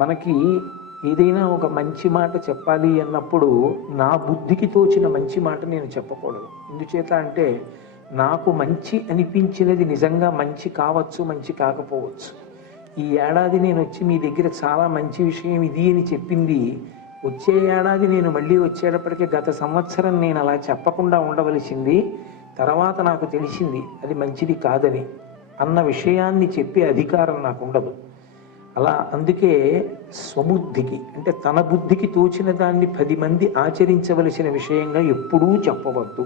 మనకి ఏదైనా ఒక మంచి మాట చెప్పాలి అన్నప్పుడు నా బుద్ధికి తోచిన మంచి మాట నేను చెప్పకూడదు. ఎందుచేత అంటే నాకు మంచి అనిపించినది నిజంగా మంచి కావచ్చు, మంచి కాకపోవచ్చు. ఈ ఏడాది నేను వచ్చి మీ దగ్గర చాలా మంచి విషయం ఇది అని చెప్పింది, వచ్చే ఏడాది నేను మళ్ళీ వచ్చేటప్పటికీ గత సంవత్సరం నేను అలా చెప్పకుండా ఉండవలసింది, తర్వాత నాకు తెలిసింది అది మంచిది కాదని అన్న విషయాన్ని చెప్పే అధికారం నాకు ఉండదు. అలా అందుకే స్వబుద్ధికి అంటే తన బుద్ధికి తోచిన దాన్ని 10 మంది ఆచరించవలసిన విషయంగా ఎప్పుడూ చెప్పవద్దు.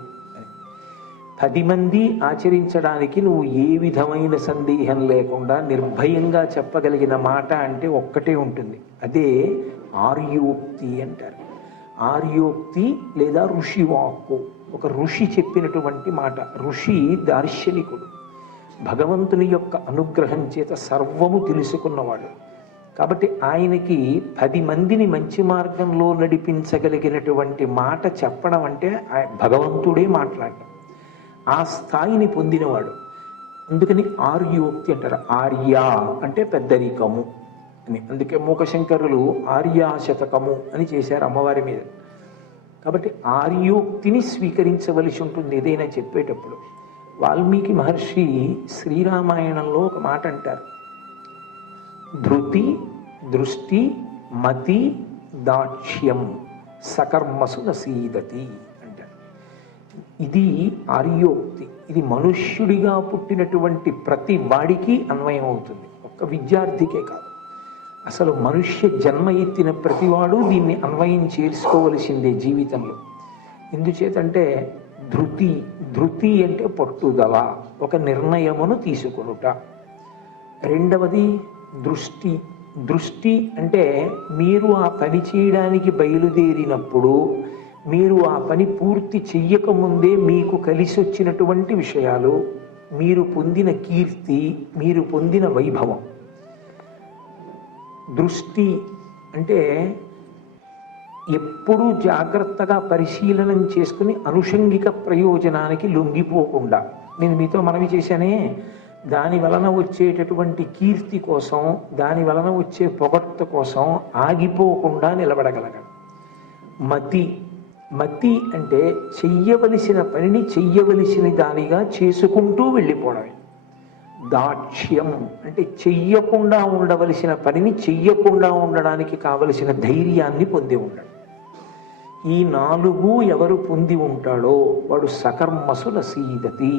10 మంది ఆచరించడానికి నువ్వు ఏ విధమైన సందేహం లేకుండా నిర్భయంగా చెప్పగలిగిన మాట అంటే ఒక్కటే ఉంటుంది, అదే ఆర్యోక్తి అంటారు. ఆర్యోక్తి లేదా ఋషి వాక్కు, ఒక ఋషి చెప్పినటువంటి మాట. ఋషి దార్శనికుడు, భగవంతుని యొక్క అనుగ్రహం చేత సర్వము తెలుసుకున్నవాడు. కాబట్టి ఆయనకి 10 మందిని మంచి మార్గంలో నడిపించగలిగినటువంటి మాట చెప్పడం అంటే భగవంతుడే మాట్లాడడం, ఆ స్థాయిని పొందినవాడు. అందుకని ఆర్యోక్తి అంటారు. ఆర్య అంటే పెద్దరికము అని. అందుకే మూకశంకరులు ఆర్యాశతకము అని చేశారు అమ్మవారి మీద. కాబట్టి ఆర్యోక్తిని స్వీకరించవలసి ఉంటుంది ఏదైనా చెప్పేటప్పుడు. వాల్మీకి మహర్షి శ్రీరామాయణంలో ఒక మాట అంటారు, ధృతి దృష్టి మతి దాక్ష్యం సకర్మసు నసీదతి అంటారు. ఇది ఆర్యోక్తి. ఇది మనుష్యుడిగా పుట్టినటువంటి ప్రతి వాడికి అన్వయం అవుతుంది, ఒక్క విద్యార్థికే కాదు. అసలు మనుష్య జన్మ ఎత్తిన ప్రతివాడు దీన్ని అన్వయం చేసుకోవలసిందే జీవితంలో. ఎందుచేతంటే ధృతి అంటే పట్టుదల, ఒక నిర్ణయమును తీసుకొనుట. రెండవది దృష్టి అంటే మీరు ఆ పని చేయడానికి బయలుదేరినప్పుడు మీరు ఆ పని పూర్తి చెయ్యకముందే మీకు కలిసి వచ్చినటువంటి విషయాలు, మీరు పొందిన కీర్తి, మీరు పొందిన వైభవం. దృష్టి అంటే ఎప్పుడూ జాగ్రత్తగా పరిశీలనం చేసుకుని అనుషంగిక ప్రయోజనానికి లొంగిపోకుండా, నేను మీతో మనవి చేశానే, దాని వలన వచ్చేటటువంటి కీర్తి కోసం, దాని వలన వచ్చే పొగడ్త కోసం ఆగిపోకుండా నిలబడగలగడం. మతి అంటే చెయ్యవలసిన పనిని చెయ్యవలసిన దానిగా చేసుకుంటూ వెళ్ళిపోవడమే. దాక్ష్యం అంటే చెయ్యకుండా ఉండవలసిన పనిని చెయ్యకుండా ఉండడానికి కావలసిన ధైర్యాన్ని పొంది ఉండడం. ఈ 4 ఎవరు పొంది ఉంటాడో వాడు సకర్మసు నసీదతి